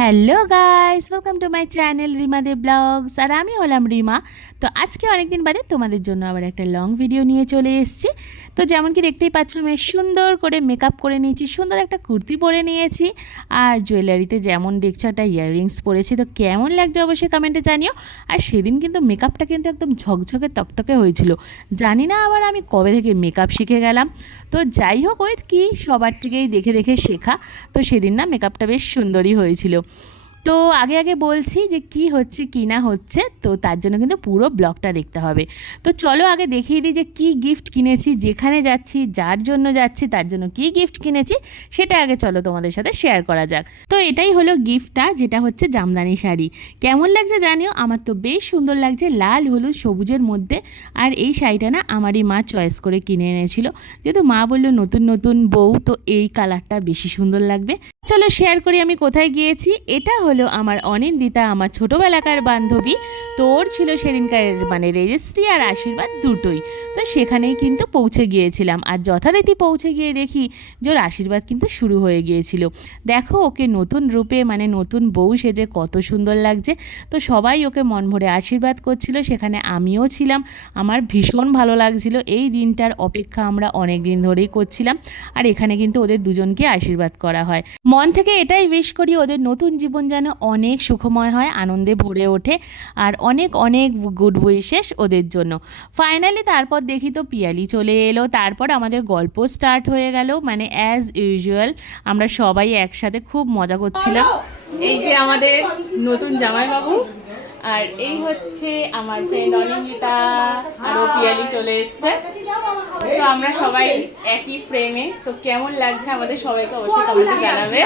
Hello guys, welcome to my channel Rima De blogs. আর আমি হলাম রিমা। তো আজকে অনেক দিন বাদে তোমাদের জন্য আবার একটা লং ভিডিও নিয়ে চলে এসেছি। তো যেমন কি দেখতেই পাচ্ছ, আমি সুন্দর করে মেকআপ করে নিয়েছি, সুন্দর একটা কুর্তি পরে নিয়েছি, আর জুয়েলারিতে যেমন দেখছো একটা ইয়াররিংস পরেছি। তো কেমন লাগছে অবশ্যই কমেন্টে জানিও। আর সেদিন কিন্তু মেকআপটা কিন্তু একদম ঝকঝকে তকতকে হয়েছিল। জানি না আবার আমি কবে থেকে মেকআপ শিখে গেলাম। তো যাই হোক, ওই কি সবার থেকেই দেখে দেখে শেখা। তো সেদিন না মেকআপটা বেশ সুন্দরই হয়েছিল। তো আগে আগে বলছি যে কি হচ্ছে কি না হচ্ছে, তো তার জন্য কিন্তু পুরো ব্লগটা দেখতে হবে। তো চলো আগে দেখিয়ে দিই যে কি গিফট কিনেছি, যেখানে যাচ্ছি যার জন্য যাচ্ছি তার জন্য কি গিফট কিনেছি সেটা আগে চলো তোমাদের সাথে শেয়ার করা যাক। তো এটাই হলো গিফটটা, যেটা হচ্ছে জামদানি শাড়ি। কেমন লাগছে জানিও, আমার তো বেশ সুন্দর লাগছে, লাল হলুদ সবুজের মধ্যে। আর এই শাড়িটা না আমারই মা চয়েস করে কিনে এনেছিল, যেহেতু মা বললো নতুন নতুন বউ, তো এই কালারটা বেশি সুন্দর লাগবে। চলো শেয়ার করি আমি কোথায় গিয়েছি। এটা হলো আমার অনিন্দিতা, আমার ছোটোবেলাকার বান্ধবী। তো ওর ছিল সেদিনকার মানে রেজিস্ট্রি আর আশীর্বাদ দুটোই। তো সেখানেই কিন্তু পৌঁছে গিয়েছিলাম, আর যথারীতি পৌঁছে গিয়ে দেখি যে ওর আশীর্বাদ কিন্তু শুরু হয়ে গিয়েছিল। দেখো ওকে নতুন রূপে মানে নতুন বউ সেজে কত সুন্দর লাগছে। তো সবাই ওকে মন ভরে আশীর্বাদ করছিল, সেখানে আমিও ছিলাম। আমার ভীষণ ভালো লাগছিল, এই দিনটার অপেক্ষা আমরা অনেক দিন ধরেই করছিলাম। আর এখানে কিন্তু ওদের দুজনকে আশীর্বাদ করা হয়। মন থেকে এটাই উইশ করি ওদের নতুন জীবন যেন অনেক সুখময় হয়, আনন্দে ভরে ওঠে, আর অনেক অনেক গুড উইশেস ওদের জন্য। ফাইনালি তারপর দেখি তো পিয়ালি চলে এলো, তারপর আমাদের গল্প স্টার্ট হয়ে গেল, মানে অ্যাজ ইউজুয়াল আমরা সবাই একসাথে খুব মজা করছিলাম। এই যে আমাদের নতুন জামাইবাবু, আর এই হচ্ছে আমার ফ্রেন্ড অনিন্দিতা, আর পিয়ালি চলে এসছে। তো আমরা সবাই একই ফ্রেমে। তো কেমন লাগছে আমাদের সবাইকে অবশ্যই কমেন্টে জানাবে।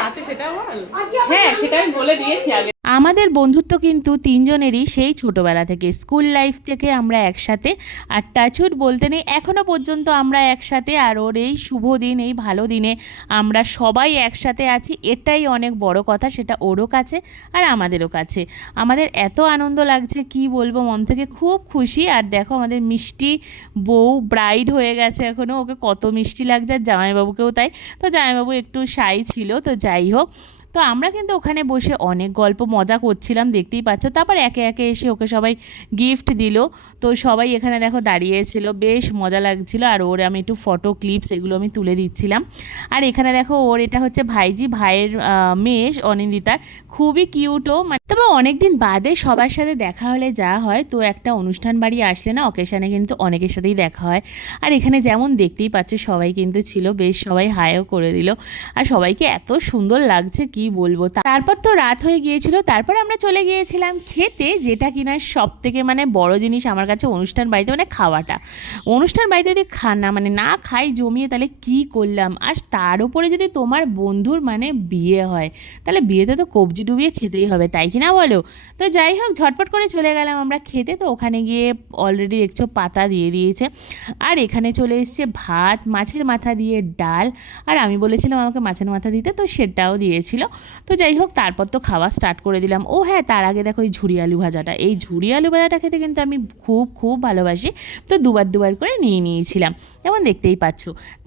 হ্যাঁ, সেটা আমি বলে দিয়েছি আগে। আমাদের বন্ধুত্ব কিন্তু তিনজনেরই সেই ছোটোবেলা থেকে, স্কুল লাইফ থেকে আমরা একসাথে। আর টাচউড বলতে নেই, এখনও পর্যন্ত আমরা একসাথে। আর ওর এই শুভ দিন, এই ভালো দিনে আমরা সবাই একসাথে আছি, এটাই অনেক বড় কথা। সেটা ওরও কাছে আর আমাদেরও কাছে। আমাদের এত আনন্দ লাগছে কি বলবো, মন থেকে খুব খুশি। আর দেখো আমাদের মিষ্টি বউ ব্রাইড হয়ে গেছে এখনও, ওকে কত মিষ্টি লাগছে, আর জামাইবাবুকেও তাই। তো জামাইবাবু একটু শাই ছিল, তো যাই হোক। তো আমরা কিন্তু ওখানে বসে অনেক গল্প মজা করছিলাম, দেখতেই পাচ্ছ। তারপর একে একে এসে ওকে সবাই গিফট দিল। তো সবাই এখানে দেখো দাঁড়িয়েছিল, বেশ মজা লাগছিল। আর ওর আমি একটু ফটো ক্লিপস এগুলো আমি তুলে দিচ্ছিলাম। আর এখানে দেখো ওর এটা হচ্ছে ভাইজি, ভাইয়ের মেয়ে অনিন্দিতার, খুবই কিউটও। মানে তবে অনেক দিন বাদে সবার সাথে দেখা হলে যা হয়, তো একটা অনুষ্ঠান বাড়ি আসলে না অকেশানে কিন্তু অনেকের সাথেই দেখা হয়। আর এখানে যেমন দেখতেই পাচ্ছ সবাই কিন্তু ছিল, বেশ সবাই হাইও করে দিল। আর সবাইকে এত সুন্দর লাগছে কি বলবো। তারপর তো রাত হয়ে গিয়েছিল, তারপর আমরা চলে গিয়েছিলাম খেতে, যেটা কিনা সব থেকে মানে বড় জিনিস আমার কাছে অনুষ্ঠান বাড়িতে, মানে খাওয়াটা। অনুষ্ঠান বাড়িতে যদি খানা মানে না খাই জমিয়ে, তাহলে কি করলাম। আর তার উপরে যদি তোমার বন্ধুর মানে বিয়ে হয়, তাহলে বিয়েতে তো কবজি ডুবিয়ে খেতেই হবে, তাই কি না বলো। তো যাই হোক, ঝটপট করে চলে গেলাম আমরা খেতে। তো ওখানে গিয়ে অলরেডি দেখছো পাতা দিয়ে দিয়েছে, আর এখানে চলে এসছে ভাত, মাছের মাথা দিয়ে ডাল। আর আমি বলেছিলাম আমাকে মাছের মাথা দিতে, তো সেটাও দিয়েছিল। তো যাই হোক, তারপর তো খাওয়া স্টার্ট করে দিলাম। ও হ্যাঁ, তার আগে দেখো এই ঝুরি আলু ভাজাটা, এই ঝুরি আলু ভাজাটা খেতে কিন্তু আমি খুব খুব ভালোবাসি। তো দুবার দুবার করে নিয়ে নিয়েছিলাম, যেমন দেখতেই পাচ্ছ।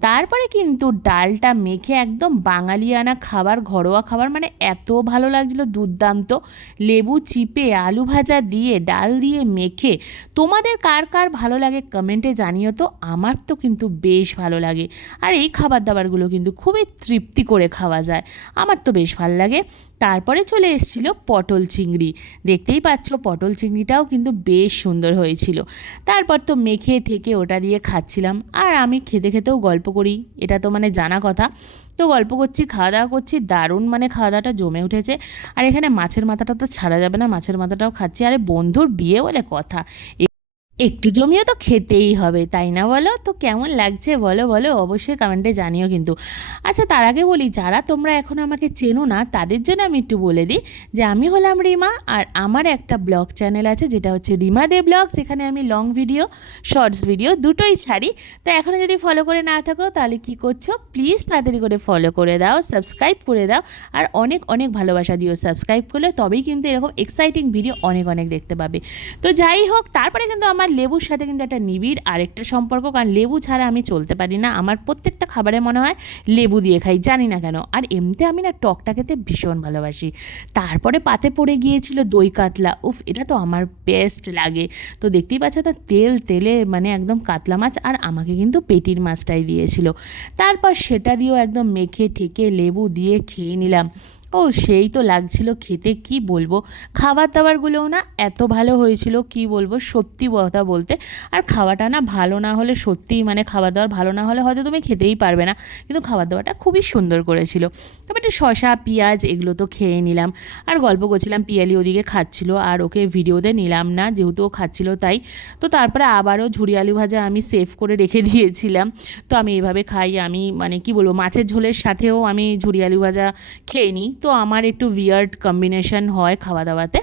তারপরে কিন্তু ডালটা মেখে একদম বাঙালিয়ানা খাবার, ঘরোয়া খাবার, মানে এত ভালো লাগছিলো, দুর্দান্ত। লেবু চিপে আলু ভাজা দিয়ে ডাল দিয়ে মেখে, তোমাদের কার কার ভালো লাগে কমেন্টে জানিও তো। আমার তো কিন্তু বেশ ভালো লাগে। আর এই খাবার দাবারগুলো কিন্তু খুবই তৃপ্তি করে খাওয়া যায়, আমার তো বেশ ভালো লাগে। তারপরে চলে এসেছিলো পটল চিংড়ি, দেখতেই পাচ্ছ পটল চিংড়িটাও কিন্তু বেশ সুন্দর হয়েছিল। তারপর তো মেখে ঠেকে ওটা দিয়ে খাচ্ছিলাম, আর আমি খেতে খেতেও গল্প করি, এটা তো মানে জানা কথা। তো গল্প করছি, খাওয়া দাওয়া করছি, দারুণ মানে খাওয়া দাওয়াটা জমে উঠেছে। আর এখানে মাছের মাথাটা তো ছাড়া যাবে না, মাছের মাথাটাও খাচ্ছি। আরে বন্ধুর বিয়ে বলে কথা, একটু জমিও তো খেতেই হবে, তাই না বলো। তো কেমন লাগছে বলো বলো, অবশ্যই কমেন্টে জানিও কিন্তু। আচ্ছা, তার আগে বলি, যারা তোমরা এখন আমাকে চেনো না তাদের জন্য আমি একটু বলে দিই যে আমি হলাম রিমা, আর আমার একটা ব্লগ চ্যানেল আছে যেটা হচ্ছে রিমা দে ব্লগ। সেখানে আমি লং ভিডিও, শর্টস ভিডিও দুটোই ছাড়ি। তো এখনও যদি ফলো করে না থাকো তাহলে কি করছো, প্লিজ তাড়াতাড়ি করে ফলো করে দাও, সাবস্ক্রাইব করে দাও, আর অনেক অনেক ভালোবাসা দিও। সাবস্ক্রাইব করলে তবেই কিন্তু এরকম এক্সাইটিং ভিডিও অনেক অনেক দেখতে পাবে। তো যাই হোক, তারপরে কিন্তু আমার আমার লেবুর সাথে কিন্তু একটা নিবিড় আরেকটা সম্পর্ক, কারণ লেবু ছাড়া আমি চলতে পারি না। আমার প্রত্যেকটা খাবারে মনে হয় লেবু দিয়ে খাই, জানি না কেন। আর এমনিতে আমি না টকটা খেতে ভীষণ ভালোবাসি। তারপরে পাতে পড়ে গিয়েছিল দই কাতলা। উফ, এটা তো আমার বেস্ট লাগে। তো দেখতেই পাচ্ছ তো, তেলে মানে একদম কাতলা মাছ, আর আমাকে কিন্তু পেটির মাছটাই দিয়েছিল। তারপর সেটা দিয়েও একদম মেখে ঠেকে লেবু দিয়ে খেয়ে নিলাম। ও সেই তো লাগছিল খেতে, কি বলবো। খাবার দাবারগুলোও না এত ভালো হয়েছিল, কি বলবো, সত্যি কথা বলতে। আর খাওয়াটা না ভালো না হলে, সত্যিই মানে খাবার দাবার ভালো না হলে হয়তো তুমি খেতেই পারবে না, কিন্তু খাবার দাবারটা খুবই সুন্দর করেছিল। তবে একটু শসা পেঁয়াজ এগুলো তো খেয়ে নিলাম, আর গল্প করছিলাম। পিয়ালি ওদিকে খাচ্ছিল, আর ওকে ভিডিওতে নিলাম না যেহেতু ও খাচ্ছিল তাই। তো তারপরে আবারও ঝুরি আলু ভাজা আমি সেভ করে রেখে দিয়েছিলাম। তো আমি এভাবে খাই, আমি মানে কি বলবো, মাছের ঝোলের সাথেও আমি ঝুরি আলু ভাজা খেয়ে নিই। তো আমার একটু উইয়ার্ড কম্বিনেশন হয় খাওয়া দাওয়াতে,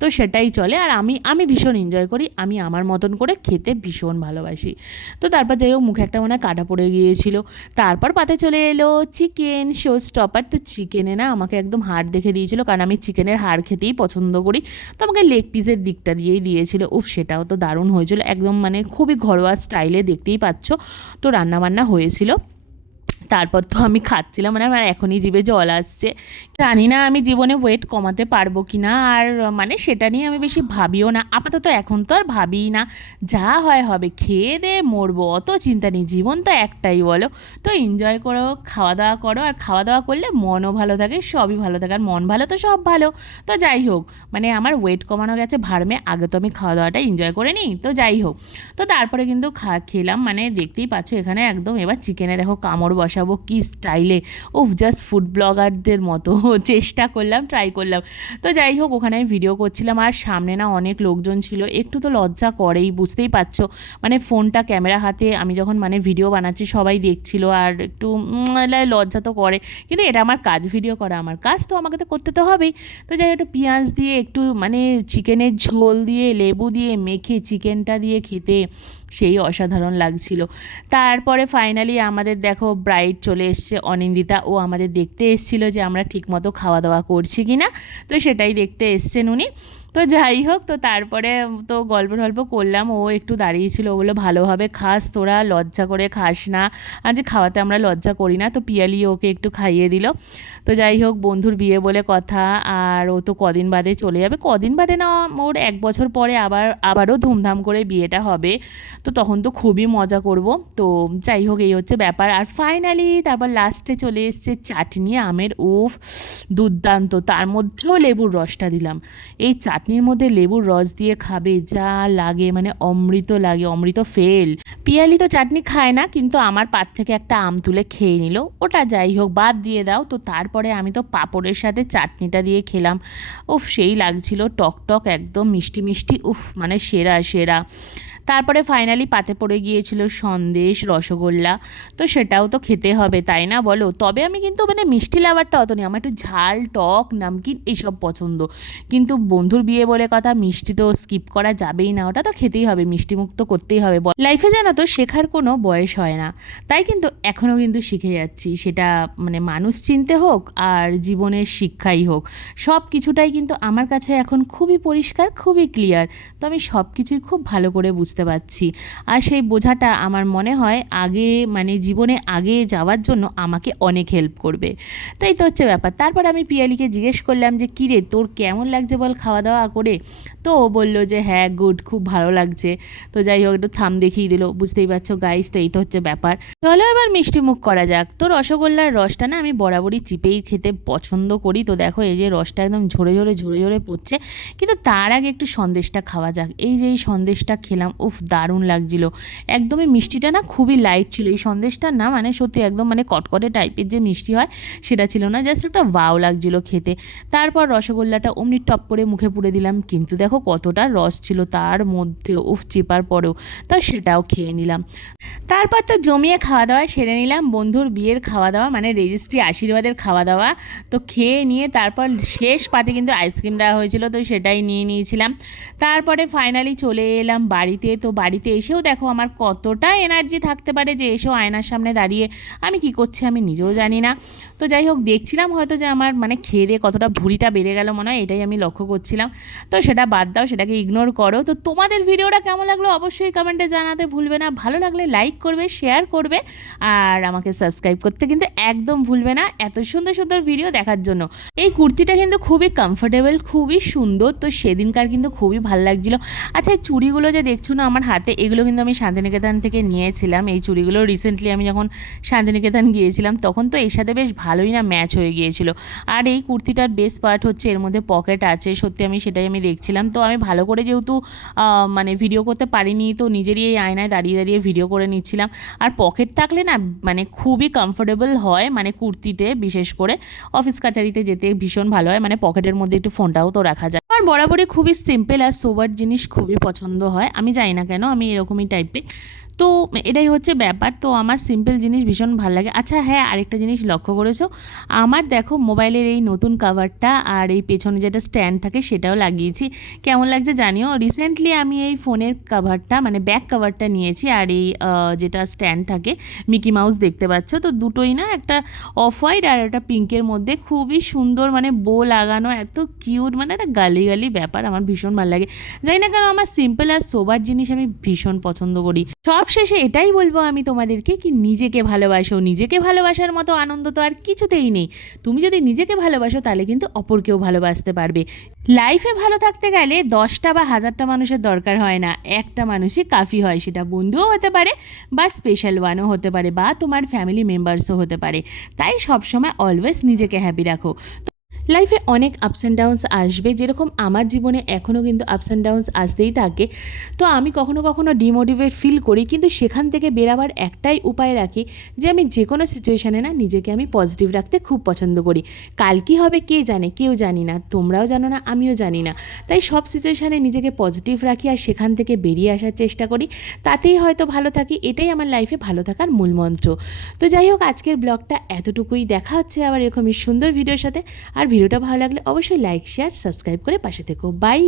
তো সেটাই চলে। আর আমি ভীষণ এনজয় করি, আমি আমার মতন করে খেতে ভীষণ ভালোবাসি। তো তারপর যাই হোক, মুখে একটা মনে হয় কাটা পড়ে গিয়েছিল। তারপর পাতে চলে এলো চিকেন শো স্টপার। তো চিকেনে না আমাকে একদম হাড় দেখে দিয়েছিল, কারণ আমি চিকেনের হাড় খেতেই পছন্দ করি। তো আমাকে লেগ পিসের দিকটা দিয়েই দিয়েছিল। উফ, সেটাও তো দারুণ হয়েছিল, একদম মানে খুবই ঘরোয়া স্টাইলে, দেখতেই পাচ্ছ। তো রান্নাবান্না হয়েছিল। তারপর তো আমি খাচ্ছিলাম, মানে আমার এখনই জিভে জল আসছে। জানি না আমি জীবনে ওয়েট কমাতে পারবো কি না, আর মানে সেটা নিয়ে আমি বেশি ভাবিও না আপাতত, এখন তো আর ভাবিই না। যা হয় হবে, খেয়ে দিয়ে মরবো, অত চিন্তা নেই। জীবন তো একটাই, বলো। তো এনজয় করো, খাওয়া দাওয়া করো, আর খাওয়া দাওয়া করলে মনও ভালো থাকে, সবই ভালো থাকে। আর মন ভালো তো সব ভালো। তো যাই হোক, মানে আমার ওয়েট কমানো গেছে ভার্মে, আগে তো আমি খাওয়া দাওয়াটা এনজয় করে নিই। তো যাই হোক, তো তারপরে কিন্তু খেলাম, মানে দেখতেই পাচ্ছ এখানে একদম। এবার চিকেনে দেখো কামড় বসাবো কি স্টাইলে, ও জাস্ট ফুড ব্লগারদের মতো চেষ্টা করলাম, ট্রাই করলাম। তো যাই হোক, ওখানে আমি ভিডিও করছিলাম, আর সামনে না অনেক লোকজন ছিল, একটু তো লজ্জা করেই, বুঝতেই পারছো। মানে ফোনটা ক্যামেরা হাতে আমি যখন মানে ভিডিও বানাচ্ছি, সবাই দেখছিল, আর একটু লজ্জা তো করে। কিন্তু এটা আমার কাজ, ভিডিও করা আমার কাজ, তো আমাকে তো করতে তো হবেই। তো যাই একটু পেঁয়াজ দিয়ে, একটু মানে চিকেনের ঝোল দিয়ে, লেবু দিয়ে মেখে চিকেনটা দিয়ে খেতে সেই অসাধারণ লাগছিল। তারপরে ফাইনালি আমাদের দেখো ব্রাইড চলে এসছে, অনিন্দিতা। ও আমাদের দেখতে এসেছিলো যে আমরা ঠিকমতো খাওয়া দাওয়া করছি কি না, তো সেটাই দেখতে এসছেন উনি। তো যাই হোক, তো তারপরে তো গল্প টল্প করলাম। ও একটু দাঁড়িয়েছিল, ও বললো ভালোভাবে খাস, তোরা লজ্জা করে খাস না। আর যে খাওয়াতে আমরা লজ্জা করি না। তো পিয়ালি ওকে একটু খাইয়ে দিল। তো যাই হোক, বন্ধুর বিয়ে বলে কথা, আর ও তো কদিন বাদে চলে যাবে। কদিন বাদে না, ওর 1 বছর পরে আবারও ধুমধাম করে বিয়েটা হবে। তো তখন তো খুবই মজা করব। তো যাই হোক, এই হচ্ছে ব্যাপার। আর ফাইনালি তারপর লাস্টে চলে এসছে চাটনি আমের। উফ, দুর্দান্ত। তার মধ্যেও লেবুর রসটা দিলাম। এই চাটনির মধ্যে লেবুর রস দিয়ে খাবে, যা লাগে, মানে অমৃত লাগে, অমৃত ফেল। পিয়ালি তো চাটনি খায় না, কিন্তু আমার পাত থেকে একটা আম তুলে খেয়ে নিল। ওটা যাই হোক, বাদ দিয়ে দাও। তো তারপরে আমি তো পাঁপড়ের সাথে চাটনিটা দিয়ে খেলাম। উফ, সেই লাগছিল, টক টক একদম, মিষ্টি মিষ্টি। উফ, মানে সেরা সেরা। তারপরে ফাইনালি পাতে পড়ে গিয়েছিল সন্দেশ, রসগোল্লা। তো সেটাও তো খেতে হবে, তাই না বলো। তবে আমি কিন্তু মানে মিষ্টি লাভারটা অত নেই, আমার একটু ঝাল, টক, নামকিন এইসব পছন্দ। কিন্তু বন্ধুর বিয়ে বলে কথা, মিষ্টি তো স্কিপ করা যাবেই না, ওটা তো খেতেই হবে, মিষ্টি মুক্ত করতেই হবে। লাইফে জানো তো, শেখার কোনো বয়স হয় না। তাই কিন্তু এখনও কিন্তু শিখে যাচ্ছি, সেটা মানে মানুষ চিনতে হোক আর জীবনের শিক্ষাই হোক, সব কিছুটাই কিন্তু আমার কাছে এখন খুবই পরিষ্কার, খুবই ক্লিয়ার। তো আমি সব কিছুই খুব ভালো করে বুঝতে পারছি। আর সেই বোঝাটা আমার মনে হয় আগে, মানে জীবনে আগে যাওয়ার জন্য আমাকে অনেক হেল্প করবে। তো এই তো হচ্ছে ব্যাপার। তারপর আমি পিয়ালিকে জিজ্ঞেস করলাম যে কী রে, তোর কেমন লাগছে বল খাওয়া দাওয়া করে। তো ও বললো যে হ্যাঁ গুড, খুব ভালো লাগছে। তো যাই হোক, একটু থাম দেখিয়ে দিল, বুঝতেই পারছো গাইস। তো এই তো হচ্ছে ব্যাপার। চলো এবার মিষ্টি মুখ করা যাক। তো রসগোল্লার রসটা না আমি বরাবরই চিপেই খেতে পছন্দ করি। তো দেখো এই যে রসটা একদম ঝরে ঝরে ঝরে ঝরে পড়ছে, কিন্তু তার আগে একটু সন্দেশটা খাওয়া যাক। এই যে এই সন্দেশটা খেলাম, উফ, দারুণ লাগছিল। একদমই মিষ্টিটা না খুবই লাইট ছিল এই সন্দেশটা, না মানে সত্যি একদম মানে কটকটে টাইপের যে মিষ্টি হয় সেটা ছিল না, জাস্ট একটা ওয়াও লাগছিল খেতে। তারপর রসগোল্লাটা অমনি টপ করে মুখে পুরে দিলাম, কিন্তু দেখো কতটা রস ছিল তার মধ্যে, উফ, চেপার পরেও। তা সেটাও খেয়ে নিলাম। তারপর তো জমিয়ে খাওয়া দাওয়া সেরে নিলাম, বন্ধুর বিয়ের খাওয়া দাওয়া, মানে রেজিস্ট্রি আশীর্বাদের খাওয়া দাওয়া। তো খেয়ে নিয়ে তারপর শেষ পাতে কিন্তু আইসক্রিম দেওয়া হয়েছিল, তো সেটাই নিয়ে নিয়েছিলাম। তারপরে ফাইনালি চলে এলাম বাড়িতে। তো বাড়িতে এসেও দেখো আমার কতটা এনার্জি থাকতে পারে যে এসেও আয়নার সামনে দাঁড়িয়ে আমি কি করছি আমি নিজেও জানি না। তো যাই হোক, দেখছিলাম হয়তো যে আমার মানে খেয়ে দিয়ে কতটা ভুঁড়িটা বেড়ে গেল মনে হয়, এটাই আমি লক্ষ্য করছিলাম। তো সেটা বাদ দাও, সেটাকে ইগনোর করো। তো তোমাদের ভিডিওটা কেমন লাগলো অবশ্যই কমেন্টে জানাতে ভুলবে না। ভালো লাগলে লাইক করবে, শেয়ার করবে, আর আমাকে সাবস্ক্রাইব করতে কিন্তু একদম ভুলবে না এত সুন্দর সুন্দর ভিডিও দেখার জন্য। এই কুর্তিটা কিন্তু খুবই কমফোর্টেবল, খুবই সুন্দর। তো সেদিনকার কিন্তু খুবই ভালো লাগছিলো। আচ্ছা, এই চুড়িগুলো যে দেখছো না আমার হাতে, এগুলো কিন্তু আমি শান্তিনিকেতন থেকে নিয়েছিলাম। এই চুড়িগুলো রিসেন্টলি আমি যখন শান্তিনিকেতন গিয়েছিলাম তখন তো এর সাথে বেশ ভালোই না ম্যাচ হয়ে গিয়েছিল। আর এই কুর্তিটার বেস্ট পার্ট হচ্ছে এর মধ্যে পকেট আছে, সত্যি সেটাই আমি দেখছিলাম। তো আমি ভালো করে যেহেতু মানে ভিডিও করতে পারিনি, তো নিজেরই এই আয়নায় দাঁড়িয়ে দাঁড়িয়ে ভিডিও করে নিচ্ছিলাম। আর পকেট থাকলে না মানে খুবই কমফোর্টেবল হয়, মানে কুর্তিতে বিশেষ করে অফিস কাচারিতে যেতে ভীষণ ভালো হয়, মানে পকেটের মধ্যে একটু ফোনটাও তো রাখা যায়। আমার বরাবরই খুবই সিম্পল আর সোবার জিনিস খুবই পছন্দ হয়, আমি জানি না কেন আমি এরকমই টাইপের। তো এটাই হচ্ছে ব্যাপার, তো আমার সিম্পল জিনিস ভীষণ ভালো লাগে। আচ্ছা হ্যাঁ, আরেকটা জিনিস লক্ষ্য করেছো, আমার দেখো মোবাইলের এই নতুন কাভারটা আর এই পেছনে যেটা স্ট্যান্ড থাকে সেটাও লাগিয়েছি। কেমন লাগছে জানিও। রিসেন্টলি আমি এই ফোনের কাভারটা মানে ব্যাক কাভারটা নিয়েছি, আর এই যেটা স্ট্যান্ড থাকে মিকি মাউস দেখতে পাচ্ছ, তো দুটোই না একটা অফ হোয়াইট আর একটা পিঙ্কের মধ্যে খুবই সুন্দর, মানে বো লাগানো, এত কিউট, মানে একটা গালি গালি ব্যাপার, আমার ভীষণ ভালো লাগে। জানি না কেন আমার সিম্পল আর সোবার জিনিস আমি ভীষণ পছন্দ করি। সব শেষে এটাই বলবো আমি তোমাদেরকে কি নিজেকে ভালোবাসো, নিজেকে ভালোবাসার মতো আনন্দ তো আর কিছুতেই নেই। তুমি যদি নিজেকে ভালোবাসো তাহলে কিন্তু অপরকেও ভালোবাসতে পারবে। লাইফে ভালো থাকতে গেলে 10টা বা 1000টা মানুষের দরকার হয় না, একটা মানুষই কাফি হয়। সেটা বন্ধুও হতে পারে বা স্পেশাল ওয়ানও হতে পারে বা তোমার ফ্যামিলি মেম্বার্সও হতে পারে। তাই সবসময় অলওয়েজ নিজেকে হ্যাপি রাখো। লাইফে অনেক আপস অ্যান্ড ডাউনস আসবে, যেরকম আমার জীবনে এখনও কিন্তু আপস অ্যান্ড ডাউনস আসতেই থাকে। তো আমি কখনো কখনো ডিমোটিভেট ফিল করি, কিন্তু সেখান থেকে বেরাবার একটাই উপায় রাখি যে আমি যে কোনো সিচুয়েশানে না নিজেকে আমি পজিটিভ রাখতে খুব পছন্দ করি। কাল কী হবে কে জানে, কেউ জানি না, তোমরাও জানো না, আমিও জানি না। তাই সব সিচুয়েশানে নিজেকে পজিটিভ রাখি আর সেখান থেকে বেরিয়ে আসার চেষ্টা করি, তাতেই হয়তো ভালো থাকি। এটাই আমার লাইফে ভালো থাকার মূল মন্ত্র। তো যাই হোক, আজকের ব্লগটা এতটুকুই। দেখা হচ্ছে আবার এরকমই সুন্দর ভিডিওর সাথে। আর ভিডিওটা ভালো লাগলে অবশ্যই লাইক শেয়ার সাবস্ক্রাইব করে পাশে থেকো। বাই।